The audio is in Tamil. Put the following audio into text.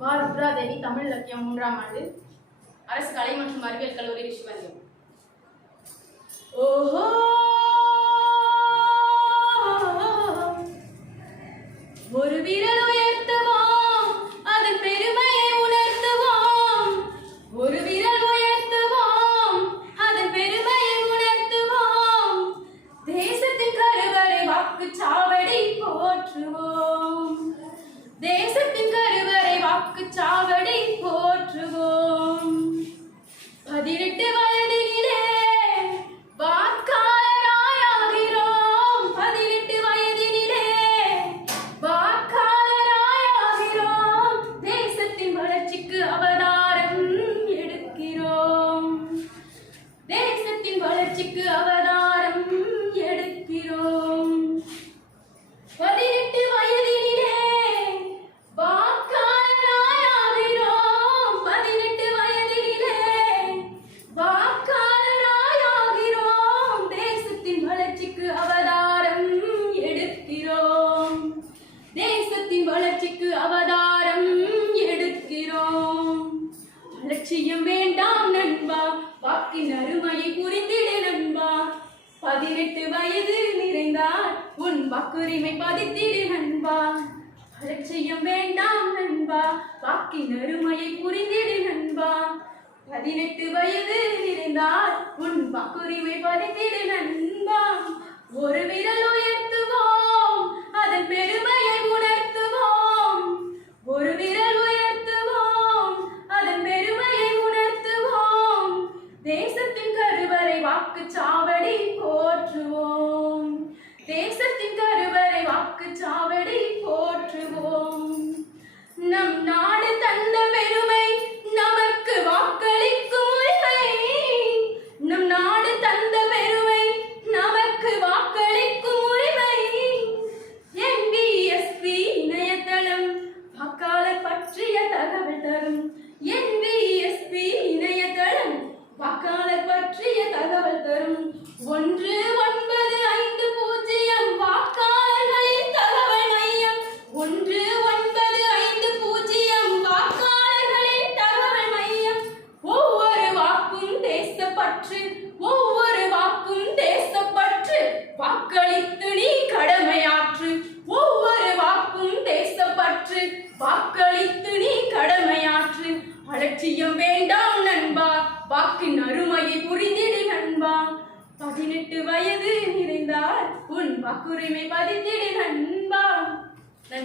வா ருத்ராதேவி தமிழ் இலக்கியம் 3ஆம் ஆண்டு அரசு கலை மற்றும் அறிவியல் கல்லூரி ரிஷிவந்தியம். ஓஹோ ஒரு விரல் உயர்த்துவோம் அதன் பெருமையை உணர்த்துவோம். ஒரு விரல் உயர்த்துவோம் அதன் பெருமையை உணர்த்துவோம். தேசத்தின் கருவறை வாக்குச்சாவடி போற்றுவோம். தேசத்தின் கருவறை வாக்குச்சாவடி போற்றுவோம். 18 வயதினிலே வாக்காளராயாகிறோம். 18 வயதினிலே வாக்காளராயாகிறோம். தேசத்தின் வளர்ச்சிக்கு அவதாரம் எடுக்கிறோம். தேசத்தின் வளர்ச்சிக்கு அவதாரம் எடுக்கிறோம். 18 வயதினிலே வாக்காளராயாகிறோம். 18 வயதினிலே வாக்காளராயாகிறோம். தேசத்தின் வளர்ச்சிக்கு அவதாரம் எடுக்கிறோம். தேசத்தின் வளர்ச்சிக்கு அவதாரம் எடுக்கிறோம். அலட்சியம் வேண்டாம் நண்பா, வாக்கின் அருமையை புரிந்திடு நண்பா. 18 வயது நிறைந்தால் உன் வாக்குரிமை பதித்திடு நண்பா. அலட்சியம் வேண்டாம் நண்பா, வாக்கின் அருமையை புரிந்திடு நண்பா. 18 வயது நிறைந்தால் உன் வாக்குரிமை பதித்திடு நண்பா. ஒரு விரல் உயர்த்துவோம் அதன் பெருமையை உணர்த்துவோம். ஒரு விரல் உயர்த்துவோம் அதன் பெருமையை உணர்த்துவோம். தேசத்தின் கருவறை வாக்குச்சாவடி போற்றுவோம். தேசத்தின் கருவறை வாக்குச்சாவடி போற்றுவோம். நம் நாடு தந்த பெருமை நமக்கு வாக்களிக்கும் உரிமை. நம் நாடு தந்த பெருமை நமக்கு வாக்களிக்கும் உரிமை. NVSP இணையதளம் வாக்காளர் பற்றிய தகவல் தரும். NVSP இணையதளம் வாக்காளர் பற்றிய தகவல் தரும். 1950 வாக்காளர்களின் தகவல் மையம். 1950 வாக்காளர்களின் தகவல் மையம். ஒவ்வொரு வாக்கும் தேசப்பற்று, ஒவ்வொரு வாக்கும் தேசப்பற்று. வாக்களித்து நீ கடமையாற்று. ஒவ்வொரு வாக்கும் தேசப்பற்று. வாக்களித்து நீ கடமையாற்று. அலட்சியம் வேண்டாம் நண்பா, வாக்கின் அருமையை புரிந்திடு நண்பா. 18 வயது நிறைந்தால் உன் வாக்குரிமை பதித்திடு நண்பா.